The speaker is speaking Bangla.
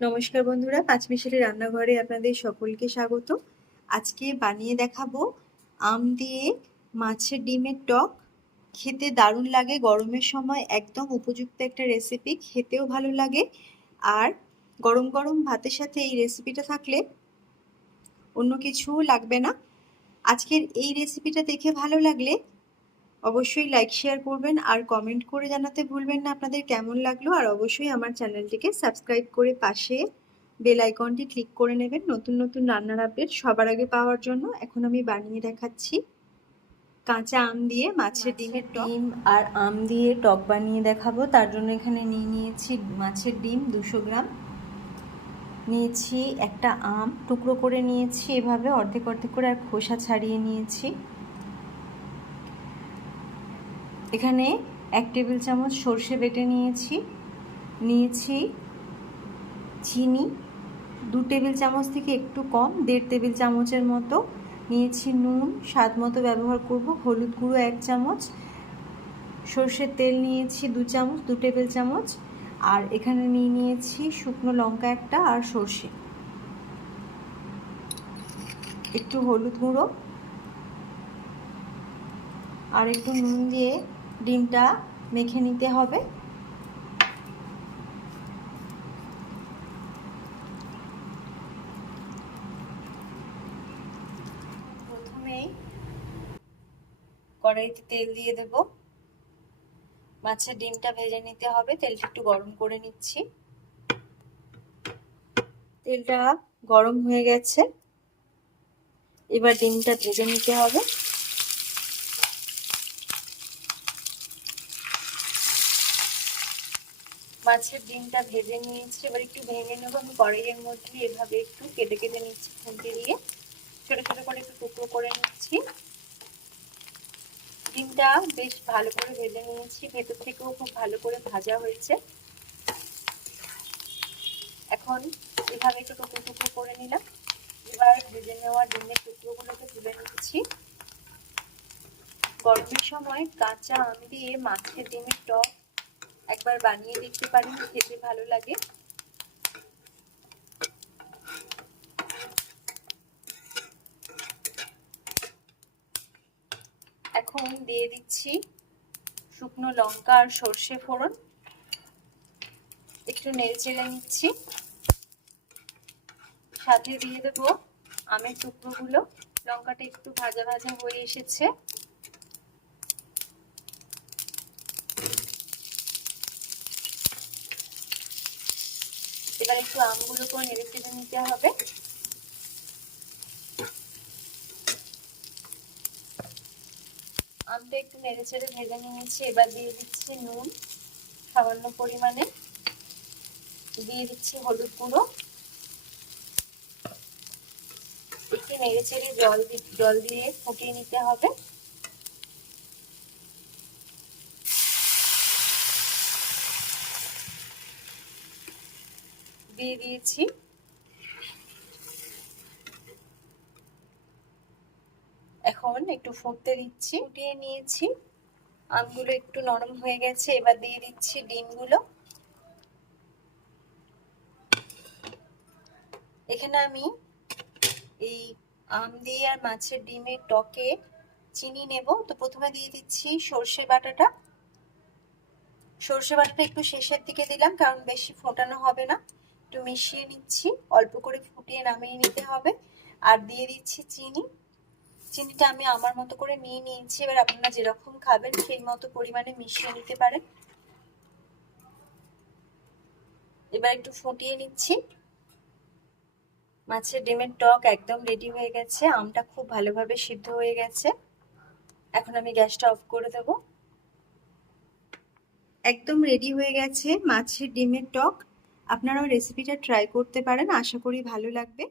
নমস্কার বন্ধুরা, পাঁচমিশালি রান্নাঘরে আপনাদের সকলকে স্বাগত। আজকে বানিয়ে দেখাবো আম দিয়ে মাছের ডিমের টক। খেতে দারুণ লাগে, গরমের সময় একদম উপযুক্ত একটা রেসিপি খেতেও ভালো লাগে। আর গরম গরম ভাতের সাথে এই রেসিপিটা থাকলে অন্য কিছু লাগবে না। আজকের এই রেসিপিটা দেখে ভালো লাগলে অবশ্যই লাইক শেয়ার করবেন আর কমেন্ট করে জানাতে ভুলবেন না। আপনাদের কেমন লাগল? আর অবশ্যই আমার চ্যানেলটিকে সাবস্ক্রাইব করে পাশে বেল আইকনটি ক্লিক করে নেবেন। নতুন নতুন রান্নার আপডেট সবার আগে পাওয়ার জন্য এখন আমি বানিয়ে দেখাচ্ছি। কাঁচা আম দিয়ে মাছের ডিমের ডিম আর আম দিয়ে টক বানিয়ে দেখাবো। তার জন্য এখানে নিয়ে নিয়েছি মাছের ডিম দুশো গ্রাম। নিয়েছি একটা আম। টুকরো করে নিয়েছি। এভাবে অর্ধেক অর্ধেক করে আর খোসা ছাড়িয়ে নিয়েছি। এখানে এক টেবিল চামচ সর্ষে বেটে নিয়েছি নিয়েছি চিনি, দু টেবিল চামচ থেকে একটু কম, দেড় টেবিল চামচের মতো। নিয়েছি নুন, স্বাদ মতো ব্যবহার করব, হলুদ গুঁড়ো এক চামচ। সর্ষের তেল নিয়েছি দু চামচ, দু টেবিল চামচ। আর এখানে নিয়ে নিয়েছি শুকনো লঙ্কা একটা আর সর্ষে। একটু হলুদ গুঁড়ো। আর একটু নুন দিয়ে ডিমটা মেখে নিতে হবে। প্রথমেই কড়াইতে তেল দিয়ে দেব। মাছের ডিমটা ভেজে নিতে হবে। তেলটা একটু গরম করে নিচ্ছি। তেলটা গরম হয়ে গেছে। এবার ডিমটা ভেজে নিতে হবে। মাছের ডিমটা ভেজে নিয়েছি, এবার একটু ভেঙে নেব। আমি কড়াইয়ের মধ্যে এভাবে একটু কেটে কেটে নিচ্ছি খুঁটি দিয়ে। ছোটো ছোটো করে একটু টুকরো করে নিচ্ছি। ডিমটা বেশ ভালো করে ভেজে নিয়েছি। ভেতর থেকেও খুব ভালো করে ভাজা হয়েছে। এখন এভাবে একটু টুকরো টুকরো করে নিলাম। এবার ভেজে নেওয়া ডিমের টুকরোগুলোকে তুলে নিচ্ছি। গরমের সময় কাঁচা আম দিয়ে মাছের ডিমের টক একবার বানিয়ে দেখতে পারেন খেতে ভালো লাগে। এখন দিয়ে দিচ্ছি শুকনো লঙ্কা আর সর্ষে ফোড়ন। একটু নেড়ে নিচ্ছি। সাথে দিয়ে দেবো আমের টুকরোগুলো। লঙ্কাটা একটু ভাজা ভাজা হয়ে এসেছে। এবার একটু আমগুলোকেও নেড়ে চেড়ে নিতে হবে। আমটা একটু নেড়ে চেড়ে ভেজে নিয়েছি এবার দিয়ে দিচ্ছি নুন সামান্য পরিমাণে। দিয়ে দিচ্ছি হলুদ গুঁড়ো। একটু নেড়ে চেড়ে জল জল দিয়ে ফুটিয়ে নিতে হবে। দিয়ে দিয়েছি। এখন একটু ফুটতে দিচ্ছি। ফুটিয়ে নিয়েছি। আমগুলো একটু নরম হয়ে গেছে এবার দিয়ে দিচ্ছি ডিমগুলো। এখানে আমি এই আম দিয়ে আর মাছের ডিমের টকে চিনি নেব। তো প্রথমে দিয়ে দিচ্ছি সর্ষে বাটাটা। সর্ষে বাটাটা একটু শেষের দিকে দিলাম কারণ বেশি ফোটানো হবে না। একটু মিশিয়ে নিচ্ছি। অল্প করে ফুটিয়ে নামিয়ে নিতে হবে। আর দিয়ে দিচ্ছি চিনি। চিনিটা আমি আমার মতো করে নিয়ে নিয়েছি। এবার আপনারা যেরকম খাবেন, সেই মতো পরিমাণে মিশিয়ে নিতে পারেন। এবার একটু ফুটিয়ে নিচ্ছি। মাছের ডিমের টক একদম রেডি হয়ে গেছে। আমটা খুব ভালোভাবে সিদ্ধ হয়ে গেছে। এখন আমি গ্যাসটা অফ করে দেব। একদম রেডি হয়ে গেছে মাছের ডিমের টক। আপনারাও রেসিপিটা ট্রাই করতে পারেন আশা করি ভালো লাগবে।